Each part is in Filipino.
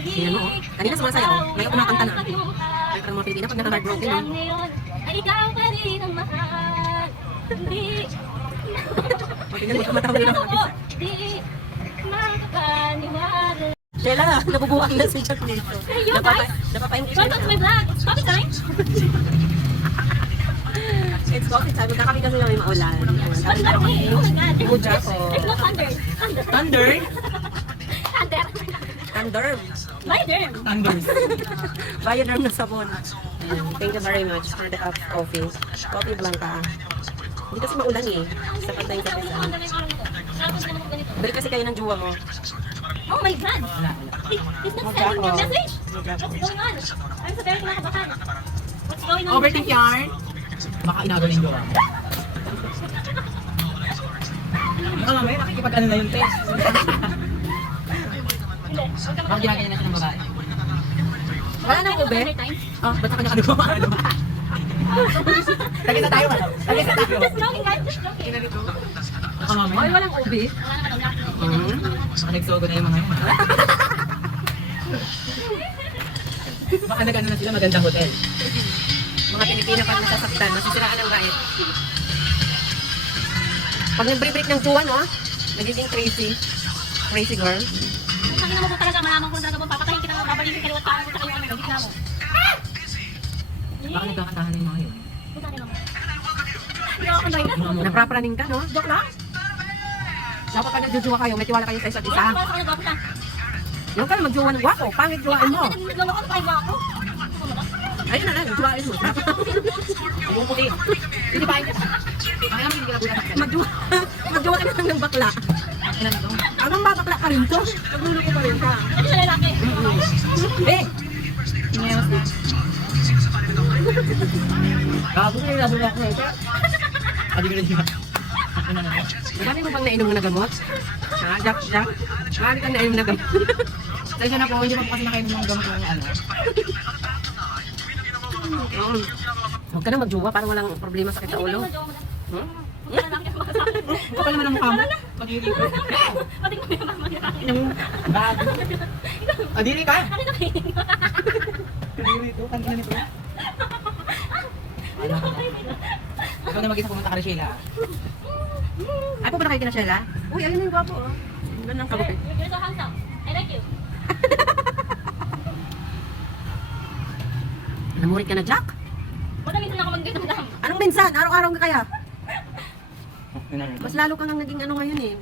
Tingnan mo, oh. Kanina sumasayaw. Ngayon kumakanta na. Ay, parang mga Pilipina pag no? ngayon ay ikaw pa rin ang mahal. Hindi. Tingnan mo, tumatawa na Tingnan ako. mo, Di makakaniwala. Sheila, nabubuwang na si Jack dito. Ayun, Napapa, guys. napapahing si Welcome to my vlog. It's coffee time. It's coffee time. Magkakapi kasi namin maulan. Eh. Oh my God. Muja ko. There's no thunder. Thunder. Thunder? Thunder. Thunder. My derm. Thunders. Bayad lang na sabon. Ayan, Thank you very much for the cup of coffee. Coffee blanca. Hindi kasi maulan eh. Sa naman ako ganito. Balik kasi kayo ng jowa mo. Oh my God. He- He's not sending your message. What's going on? I'm so very kinakabahan. What's going on? Overthink yarn. Baka inagaw yung gawa mo. Baka mamaya nakikipag ano na yung test. Baka ginagaya na siya ng babae. Wala nang ube? Time. Ah, ba't ka nakagawa? Lagi na tayo, ano? Lagi na tayo. Just joking, guys. Just joking. Baka mamaya. Ay, walang ube. Wala naman ang lahat. Hmm. Baka nagsogo na yung mga yun. Baka nag-ano na sila magandang hotel. Mga Pilipina pag nasasaktan, nasisiraan ng bait. Pag nag-break ng jowa, no? Nagiging crazy. Crazy girl. Kanina mo po talaga, malaman ko talaga mo, papatayin kita babalikin kaliwat pa mo sa kayo, ano, gitna mo. Baka nagkakantahan na yung mga yun. Na. Naprapraning ka, no? Joke lang. Dapat pag nagjujuwa kayo, may tiwala kayo sa isa't isa. Ko na. Yung ka magjuwa ng gwako, pangit juwain mo. Ano naglawa ko, tayo gwapo. Ayun na juwain mo. Yung puti. Hindi ka lang Magjuwa, magjuwa ka na ng bakla. Anong babakla ka rin to? Nagluluko pa rin ka. Ano sa lalaki? Eh! Ngayon. Gago ko yung nabula ko. Ako na na. Madami mo bang nainom na gamot? Ha, Jack, Jack? Marami kang nainom na gamot. Pasensya na po, hindi pa po kasi nakainom ng gamot ng ano. Oo. Huwag ka na magjuwa, parang walang problema sakit sa ulo. Hmm? Kapal naman ang mukha mo. Pag-iri ko. Pati ko yung mama niya. Yung gago. Adiri ka. Ano na kayo? Adiri ko. Kanina nito. Ka na. Ikaw na mag-isa pumunta ka rin, Sheila. Ay, pupunta kayo kina Sheila? Uy, ayun na yung gwapo. Oh. Ang kabukit. You're so handsome. I like you. Namurit ka na, Jack? Wala minsan ako mag-ganito lang. Anong minsan? Araw-araw ka kaya? Yun. Mas lalo kang ang naging ano ngayon eh.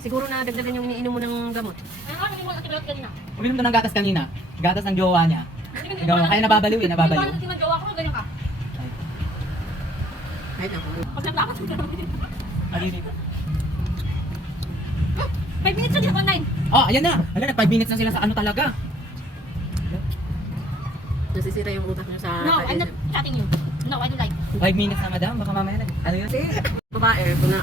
Siguro na dagdagan yung iniinom mo ng gamot. Ano? Uminom to ng gatas kanina. Gatas ng jowa niya. Ikaw, kaya nababaliw eh, nababaliw. Paano natin magawa ko? Ganyan ka. Ay, naku. Pag naglakas ko Adiri ko. 5 minutes na di ako online. Oh, ayan na. Alam na, 5 minutes na sila sa ano talaga. Nasisira yung utak niyo sa... No, I'm not chatting you. No, I don't like. 5 minutes na, madam. Baka mamaya na. Ano yun? Babae, kung na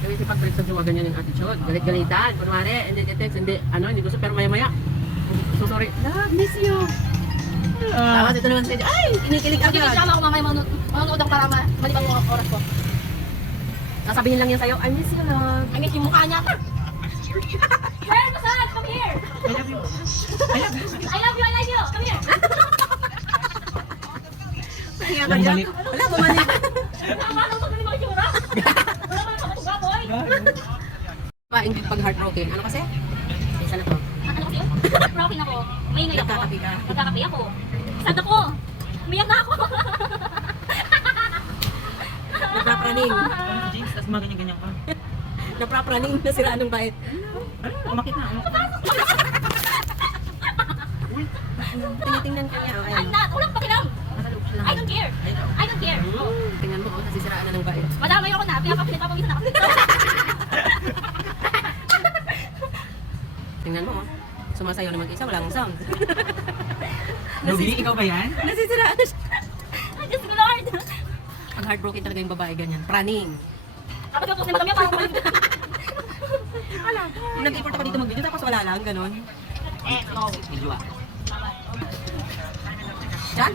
Kasi si pag-break sa jowa, ganyan yung attitude. Galit-galitan. Kunwari, hindi text, hindi, ano, hindi gusto, pero maya-maya. So sorry. Love, miss you. Tapos ito naman siya, ay, kinikilig agad. sama ako mamaya manonood ako para ma- malibang yung oras ko. Sasabihin lang yan sa'yo, I miss you, love. I miss yung mukha niya. Where massage? Come here. I love you. I love you. I love you, I like you. Come here. Balik. Wala, bumalik. Pag hindi makikura. Wala man kapatuga, boy. Pa, hindi pag heartbroken. Ano kasi? Isa na to. Ano kasi yun? Broken ako. Maingay ako. Nagkakape ka. Nagkakape ako. Sad ako. Umiyak na ako. Naprapraning. Jinx, tapos mga ganyan-ganyan ka. Naprapraning, nasiraan ng bait. Ano? Umakit na. umakit na. Tinitingnan ka niya. oh, I'm Ayan. not. Walang pakiram. Nasa loob siya lang. I don't care. I don't care. Tingnan mo, oh, nasisiraan na ng bait. Madamay ako na. Pinapapilip ako minsan ako. Tingnan mo, oh. Sumasayaw naman isa, walang sound. Ruby, ikaw ba yan? Nasisiraan na siya. Diyos ko, Lord. Pag heartbroken talaga yung babae, ganyan. Praning. Yung pusin mo kami parang kumalit. Wala. Nag-import ako dito mag-video, tapos wala lang, ganon. Eh, no. Medyo Diyan.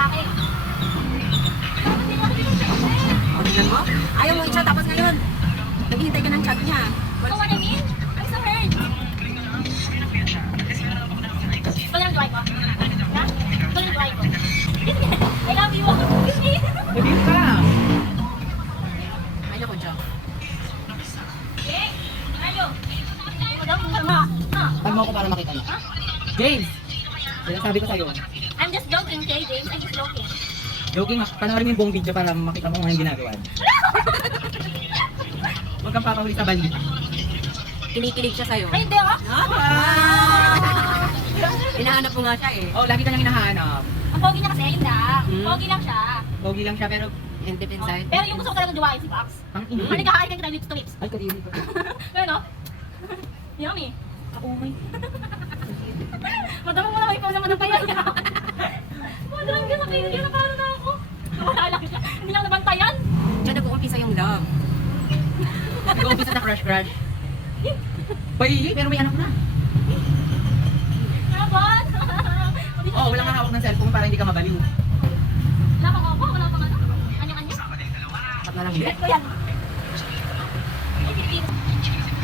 Akin. O, tingnan mo. Ayaw mo i-chat, tapos ngayon, naghihintay ka ng chat niya. You know what I mean? I'm so hurt. Mo ako para makita niya. James! Sinasabi ko sa'yo. I'm just joking, kay James. I'm just joking. Joking, panoorin mo yung buong video para makita mo kung ano yung ginagawa. niya. Huwag kang papahuli sa bandi. Kinikilig siya sa'yo. Ay, hindi oh. Hinahanap mo nga siya eh. Oh, lagi ka niyang hinahanap. Ang pogi niya kasi, yun na. Hmm? Pogi lang siya. Pogi lang siya pero And deep inside. Pero yung gusto ko talagang jowain si Pax. ang ina. Ano kakain ka kita lips to lips. Ay, kadiri ko. Pero no? Yummy. Ako may. Madama mo na ikaw naman ang kaya niya. Madama ka sa kayo niya na paano na ako. Wala lang siya. Hindi lang nabantayan. Diyan nag-uumpisa yung love. Nag-uumpisa na crush-crush. Pahili, pero may anak na. Naman. Oh, wala nga hawak ng cellphone para hindi ka mabaliw. Wala pang ako. Wala pang ano. Anyang-anya. At na lang Bet ko yan.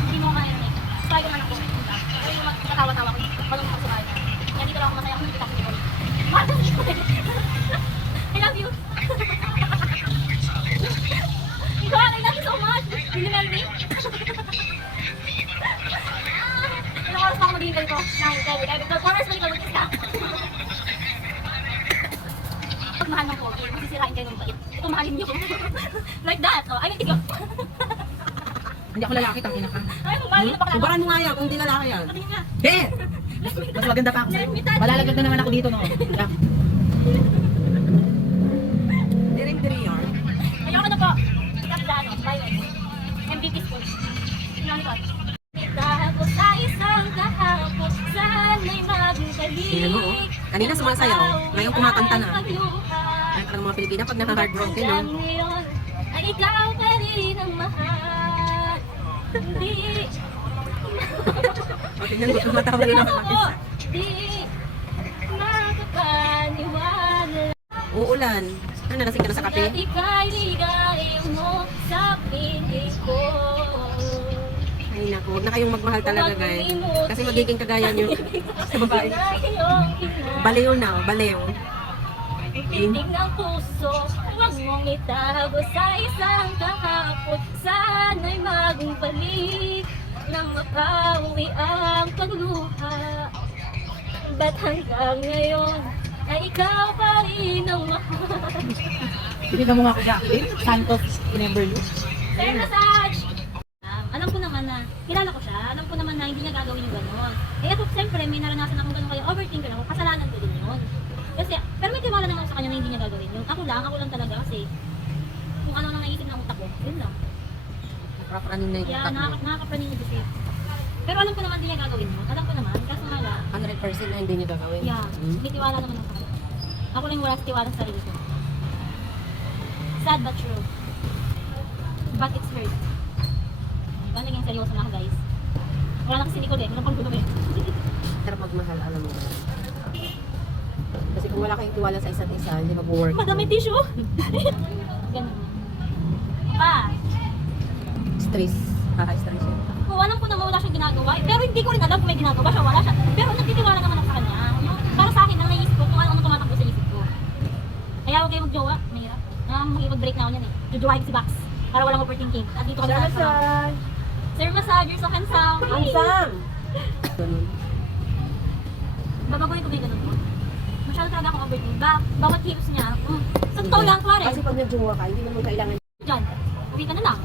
Hindi mo kaya yun eh. Try ko man ako. Magkatawa-tawa ko. Walang ako sumali. Yan dito lang ako masaya kung hindi kita ko ka. I love you. Ikaw, I love you so much. Do you remember me? Ilang oras pa ako maghihintay ko? 9, 10, 11, 12 hours pa ikaw mag-kiss ka. Pag mahal ng pogi, masisirain kayo ng bait. Ito mahalin niyo. like that. Oh, I mean, tiglo. Hindi ako lalaki, ka. Mahalin na pa ka. Kubaran mo nga yan kung hindi lalaki yan. Be! Mas maganda pa ako. Malalagad na naman ako dito, no? Yeah. Diring-diri yan. Ayoko na po. Ano, violence. MVP school. Ko. Tapos sa isang kahapon, sana'y magbalik. Tingnan mo, oh. Kanina sumasayaw, ngayon kumakanta na. Ay, parang mga Pilipina pag. Hanggang ngayon, ay ikaw pa rin ang mahal. Hindi. Tingnan mo, tumatawa rin ako. Ako. Uulan. Ano, nalasing ka na sa kape? Ko. Ay, naku, huwag na kayong magmahal talaga, guys. Kasi magiging kagaya nyo sa babae. Na. Baliw na, oh, baliw. Titig ng puso, huwag mong itago sa isang kahapon. Sana'y magbalik nang mapauwi ang pagluha. Ba't hanggang ngayon ay ikaw pa rin ang mahal? Hindi ka mo nga ako, Jacqueline. Santos, remember you? Sir, massage! Um, alam ko naman na, kilala ko siya, alam ko naman na hindi niya gagawin yung gano'n. Eh ako, siyempre, may naranasan akong gano'n kaya overthinker ako, kasalanan ko din yun. Kasi, pero may tiwala naman ako sa kanya na hindi niya gagawin yun. Ako lang, ako lang talaga kasi, kung ano nang naisip ng utak ko, yun lang. Papranin na yung utak mo. nakaka- nakakapraning. Pero alam ko naman hindi niya gagawin yun. Alam ko naman, kaso nga lang, 100% na hindi nyo gagawin. yeah, Hmm? may tiwala naman ako. Ako lang wala tiwala sa sarili ko. Sad but true. But it's hurt. Diba naging seryoso na ako guys? Wala na kasi si Nicole eh, walang panggulo eh. Sarap magmahal, alam mo ba? Kasi kung wala kayong tiwala sa isa't isa, hindi mag-work. Madami tissue! Ganun. Pa, Stress. Kaka-stress yun. Siyang ginagawa, pero hindi ko rin alam kung may ginagawa siya, wala siya. Pero nagtitiwala naman ako sa kanya. Yung, para sa akin, ang naisip ko, kung ano tumatakbo sa isip ko. Kaya huwag kayo magjowa, mahirap. Ah, makipag-break na ako niyan eh. Jojowain si Bax. Para walang overthinking. At dito kami sa Sir Massager, so handsome. Handsome! Babagoy ko may ganun po. Masyado talaga akong overthink. Ba, bawat hips niya, mm, sa totoo lang, pare. Kasi pag nagjowa ka, hindi naman kailangan Diyan, uwi ka na lang.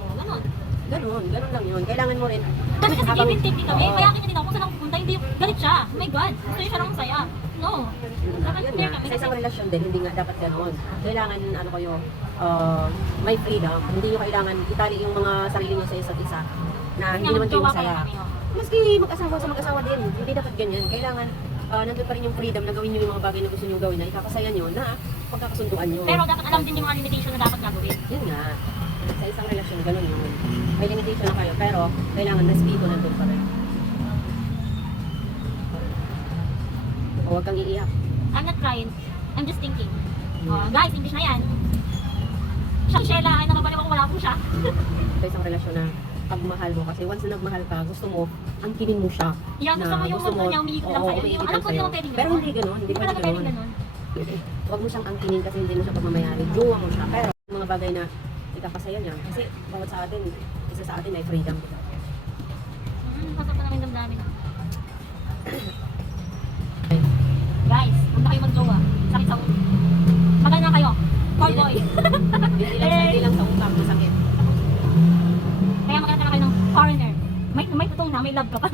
Ganun. Ganun, lang yun. Kailangan mo rin. Kasi kasi give and take din kami. Kaya kita din ako kung saan ako pupunta. Hindi, galit siya. Oh my God. Gusto niya siya lang masaya. No. Dapat Yun clear nga, kami. sa isang relasyon din, hindi nga dapat ganun. Kailangan, ano kayo, uh, may freedom. Hindi nyo kailangan itali yung mga sarili nyo sa isa't isa na hindi naman kayo masaya. Maski mag-asawa sa mag-asawa din, hindi dapat ganyan. Kailangan, uh, nandun pa rin yung freedom na gawin nyo yung mga bagay na gusto nyo gawin na ikakasaya nyo na pagkakasunduan nyo. Pero dapat alam din yung mga limitation na dapat gagawin. Yun nga, sa isang relasyon, ganun yun. May limitation na kayo, pero kailangan respeto nandun pa rin. O, huwag kang iiyak. I'm not crying. I'm just thinking. Oh, guys, English na yan. Siya, Sheila, ay nakabaliw ako, wala po siya. sa isang relasyon na pagmahal mo kasi once na nagmahal ka, gusto mo, angkinin mo siya. Yan, gusto mo yung mundo niya, umiikot lang sa'yo. umiikot Alam ko sa'yo. naman pwedeng Pero ganun. hindi ganun, hindi Hindi pwedeng ganun. ganun. Huwag mo siyang angkinin kasi hindi mo siya pagmamayari. Jowa mo siya. Pero yung mga bagay na ikakasaya niya. Kasi bawat sa atin, isa sa atin may freedom. Hmm, pasok pa namin damdamin. Guys, huwag na kayo mag-jowa. Sakit sa ulo. Maganda kayo. Call boy. Hindi lang, hindi lang sa utang, masakit. Kaya maganda na kayo ng foreigner. May, may tutong na, may love ka pa.